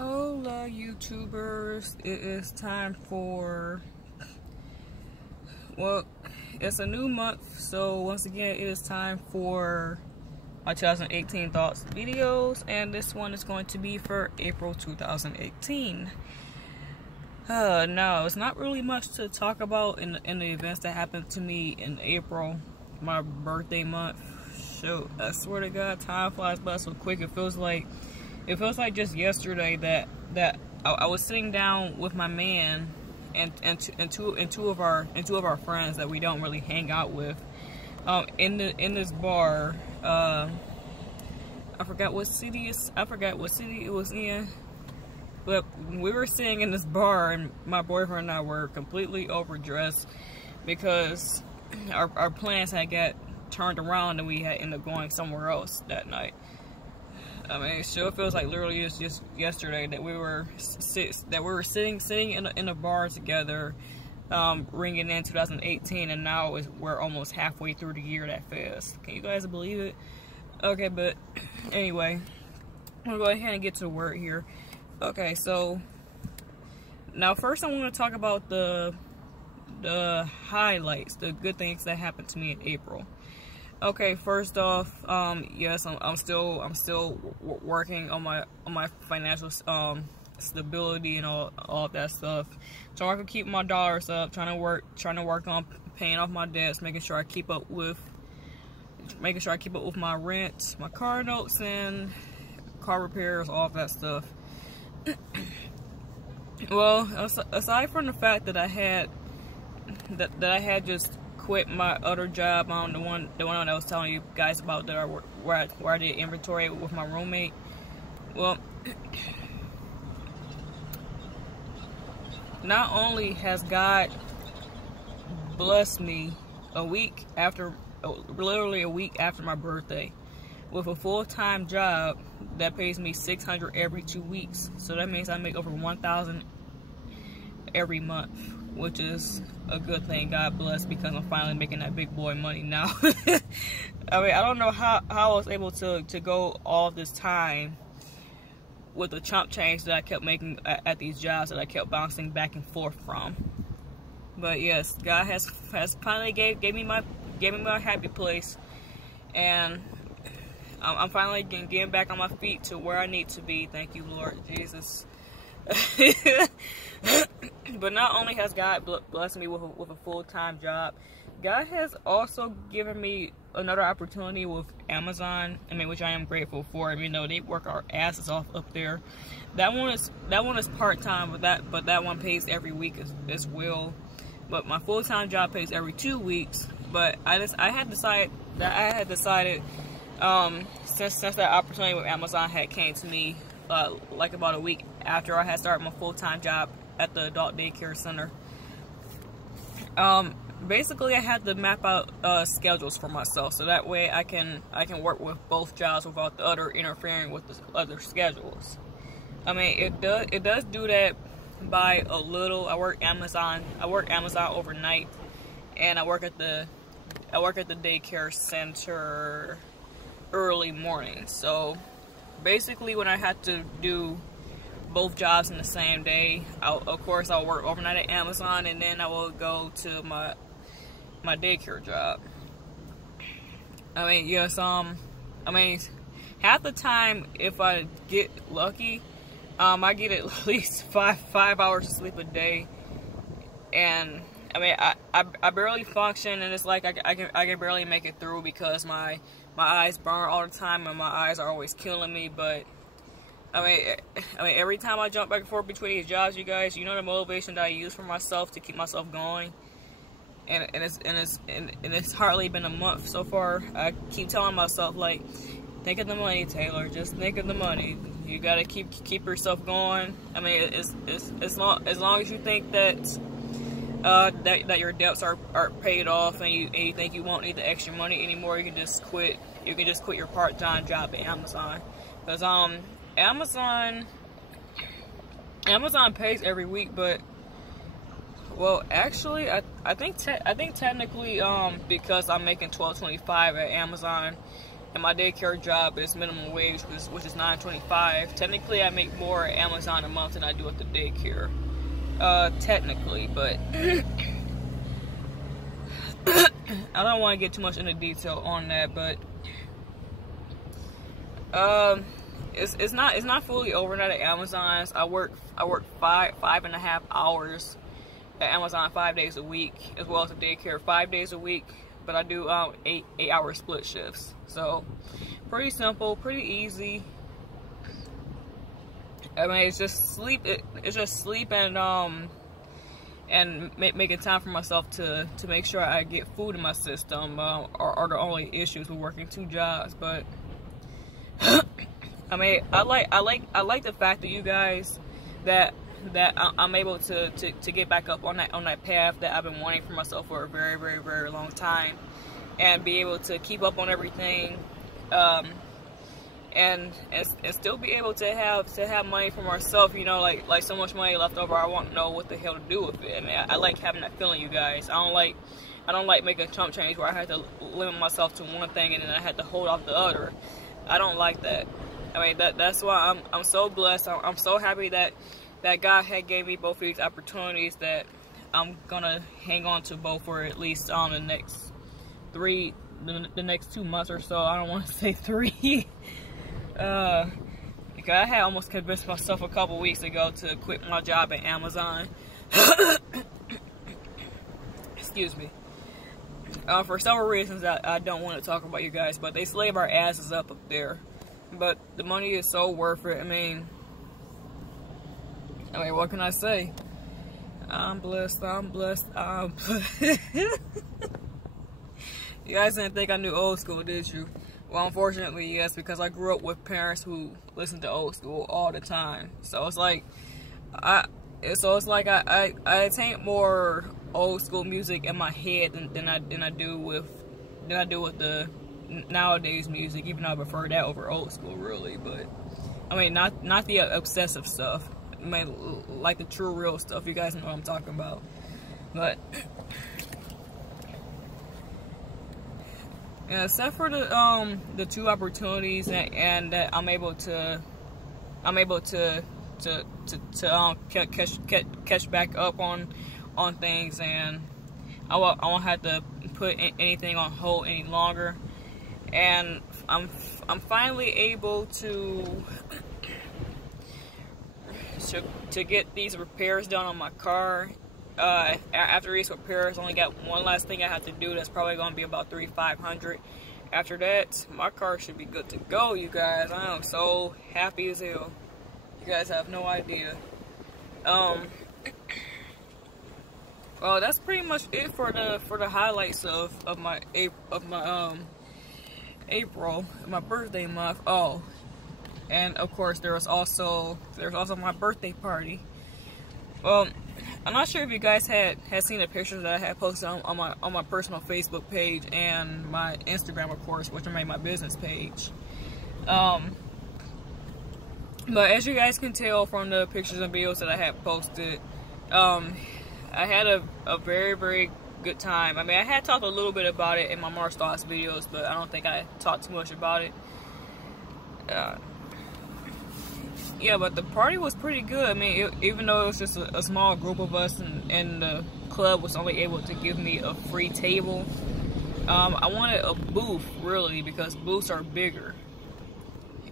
Hola YouTubers, it is time for, well, it's a new month, so once again it is time for my 2018 thoughts videos, and this one is going to be for April 2018. Now, it's not really much to talk about in the events that happened to me in April, my birthday month. So I swear to God, time flies by so quick. It feels like just yesterday that I was sitting down with my man and two of our friends that we don't really hang out with in this bar. I forgot what city it was in, but we were sitting in this bar, and my boyfriend and I were completely overdressed because our plans had got turned around and we had ended up going somewhere else that night. I mean, it still feels like literally just yesterday that we were sitting in a bar together, ringing in 2018, and now we're almost halfway through the year that fast. Can you guys believe it? Okay, but anyway, I'm gonna go ahead and get to the word here. Okay, so now first I want to talk about the highlights, the good things that happened to me in April. Okay, first off, yes, I'm still working on my financial stability and all of that stuff. Trying to keep my dollars up, trying to work on paying off my debts, making sure I keep up with my rent, my car notes, and car repairs, all of that stuff. Well, aside from the fact that I had just quit my other job, the one that I was telling you guys about, that where I did inventory with my roommate. Well, not only has God blessed me literally a week after my birthday, with a full-time job that pays me $600 every 2 weeks. So that means I make over $1,000 every month, which is a good thing. God bless, because I'm finally making that big boy money now. I mean, I don't know how I was able to go all this time with the chump change that I kept making at these jobs that I kept bouncing back and forth from. But yes, God has finally gave me my happy place, and I'm finally getting back on my feet to where I need to be. Thank you, Lord Jesus. But not only has God blessed me with a full-time job, God has also given me another opportunity with Amazon. I mean, which I am grateful for. You know, they work our asses off up there. That one is part-time, but that one pays every week as well. But my full-time job pays every 2 weeks. But I had decided since that opportunity with Amazon had came to me like about a week after I had started my full-time job at the adult daycare center. Basically, I had to map out schedules for myself, so that way I can work with both jobs without the other interfering with the other schedules. I mean, it does do that by a little. I work Amazon overnight, and I work at the daycare center early morning. So basically, when I had to do both jobs in the same day, of course I'll work overnight at Amazon, and then I will go to my daycare job. I mean, yes, I mean, half the time, if I get lucky, I get at least five hours of sleep a day, and I mean, I barely function, and it's like I can barely make it through because my eyes burn all the time, and my eyes are always killing me. But I mean, every time I jump back and forth between these jobs, you guys, you know the motivation that I use for myself to keep myself going, and it's hardly been a month so far. I keep telling myself, like, think of the money, Taylor. Just think of the money. You gotta keep yourself going. I mean, as long as you think that your debts are paid off, and you think you won't need the extra money anymore, you can just quit. You can just quit your part-time job at Amazon, because Amazon pays every week, but well, actually, I think technically, because I'm making $12.25 at Amazon, and my daycare job is minimum wage, which is $9.25. Technically, I make more at Amazon a month than I do at the daycare. Technically, but I don't want to get too much into detail on that, but it's not fully overnight at Amazon. I work 5.5 hours at Amazon 5 days a week, as well as the daycare 5 days a week. But I do 8-hour split shifts, so pretty simple, pretty easy. I mean, it's just sleep. It's just sleep and making time for myself to make sure I get food in my system are the only issues with working 2 jobs. But I mean, I like the fact that you guys that I'm able to get back up on that path that I've been wanting for myself for a very, very, very long time, and be able to keep up on everything, and still be able to have money for myself. You know, like so much money left over, I won't know what the hell to do with it. I mean, I like having that feeling, you guys. I don't like making a chump change where I have to limit myself to one thing and then I have to hold off the other. I don't like that. I mean, that's why I'm so blessed. I'm so happy that God had gave me both of these opportunities, that I'm gonna hang on to both for at least the next 2 months or so. I don't want to say 3. Because I had almost convinced myself a couple weeks ago to quit my job at Amazon. Excuse me. For several reasons that I don't want to talk about, you guys, but they slave our asses up there. But the money is so worth it. I mean, what can I say? I'm blessed. I'm blessed. I'm blessed. You guys didn't think I knew old school, did you? Well, unfortunately, yes, because I grew up with parents who listened to old school all the time. So it's like I attain more old school music in my head than I do with the nowadays music, even though I prefer that over old school, really. But I mean, not the obsessive stuff. I mean, like the true real stuff. You guys know what I'm talking about. But yeah, except for the 2 opportunities and that I'm able to catch back up on things, and I won't have to put anything on hold any longer. And I'm finally able to get these repairs done on my car. After these repairs, I only got one last thing I have to do. That's probably going to be about $3,500. After that, my car should be good to go, you guys. I am so happy as hell. You guys have no idea. Well, that's pretty much it for the highlights of my April, my birthday month. Oh, and of course there's also my birthday party. I'm not sure if you guys had seen the pictures that I had posted on my personal Facebook page and my Instagram, of course, which I made my business page. But as you guys can tell from the pictures and videos that I had posted, I had a very, very good time. I mean, I had talked a little bit about it in my March Thoughts videos, but I don't think I talked too much about it. Yeah, but the party was pretty good. I mean, even though it was just a small group of us, and the club was only able to give me a free table, I wanted a booth, really, because booths are bigger.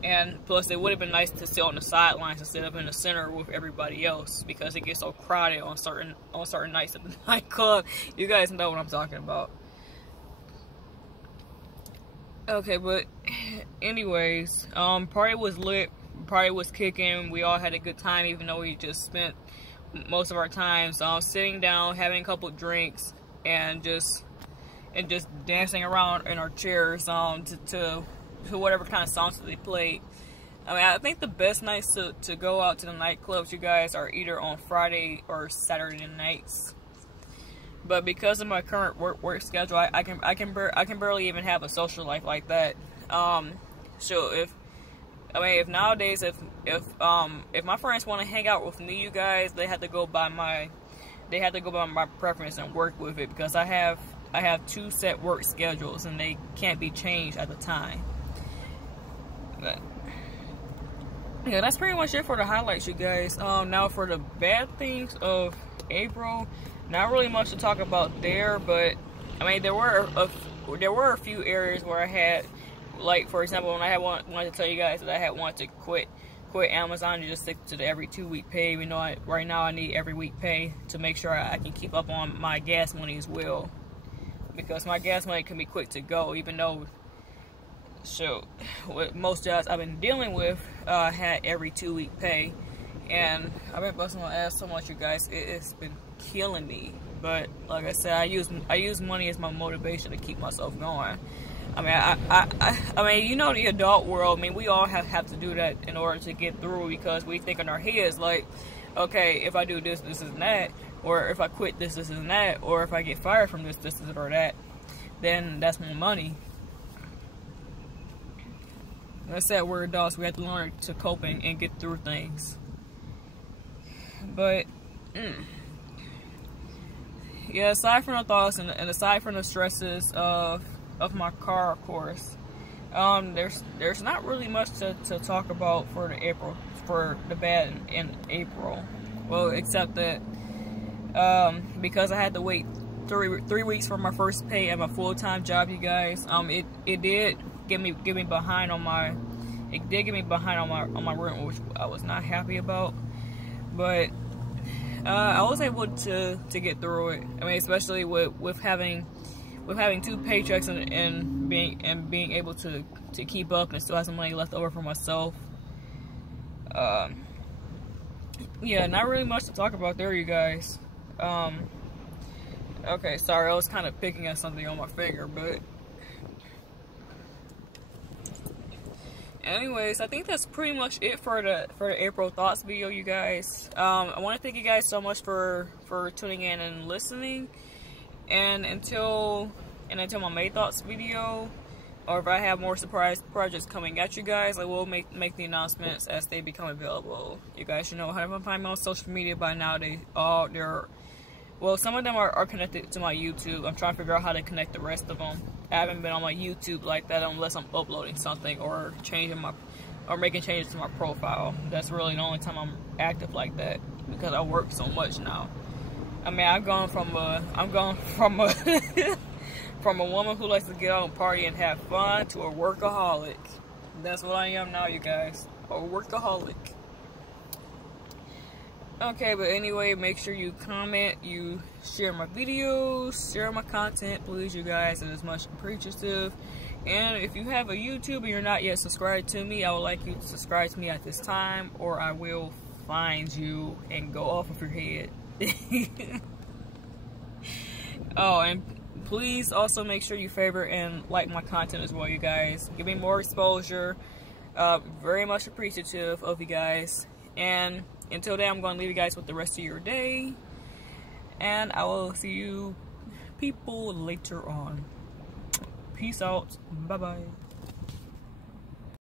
And plus, it would have been nice to sit on the sidelines instead of in the center with everybody else, because it gets so crowded on certain nights at the nightclub. You guys know what I'm talking about. Okay, but anyways, party was lit. Party was kicking. We all had a good time, even though we just spent most of our time sitting down, having a couple drinks, and just dancing around in our chairs to whatever kind of songs that they played. I mean, I think the best nights to go out to the nightclubs, you guys, are either on Friday or Saturday nights. But because of my current work schedule, I can barely even have a social life like that. So if nowadays if my friends want to hang out with me, you guys, they have to go by my preference and work with it, because I have 2 set work schedules and they can't be changed at the time. But yeah, that's pretty much it for the highlights, you guys. Now for the bad things of April, not really much to talk about there, but I mean there were a few areas where I had, like for example, when I had wanted to tell you guys that I had wanted to quit Amazon and just stick to the every 2-week pay. You know, right now I need every week pay to make sure I can keep up on my gas money as well, because my gas money can be quick to go, even though. So, with most jobs I've been dealing with, had every 2-week pay, and I've been busting my ass so much, you guys. It's been killing me. But like I said, I use money as my motivation to keep myself going. I mean, I mean, you know, the adult world. I mean, we all have to do that in order to get through, because we think in our heads like, okay, if I do this, this and that, or if I quit this, this and that, or if I get fired from this, this or that, then that's more money. Like I said, we're adults. We have to learn to cope and get through things. But yeah, aside from the thoughts and aside from the stresses of my car, of course, there's not really much to talk about for the bad in April. Well, except that because I had to wait three weeks for my first pay at my full-time job, you guys. It did get me behind on my rent, which I was not happy about. But I was able to get through it. I mean, especially with having 2 paychecks and being able to keep up and still have some money left over for myself. Yeah, not really much to talk about there, you guys. Okay, sorry, I was kind of picking at something on my finger, but anyways, I think that's pretty much it for the April thoughts video, you guys. I want to thank you guys so much for tuning in and listening. And until my May thoughts video, or if I have more surprise projects coming at you guys, I will make the announcements as they become available. You guys should know how to find me on social media by now. Well, some of them are connected to my YouTube. I'm trying to figure out how to connect the rest of them. I haven't been on my YouTube like that unless I'm uploading something or making changes to my profile. That's really the only time I'm active like that, because I work so much now. I mean, I'm going from a from a woman who likes to get out and party and have fun to a workaholic. That's what I am now, you guys. A workaholic. Okay, but anyway, make sure you comment, you share my videos, share my content, please, you guys. It is much appreciative. And if you have a YouTube and you're not yet subscribed to me, I would like you to subscribe to me at this time, or I will find you and go off of your head. Oh, and please also make sure you favorite and like my content as well, you guys. Give me more exposure. Very much appreciative of you guys. And until then, I'm going to leave you guys with the rest of your day. And I will see you people later on. Peace out. Bye-bye.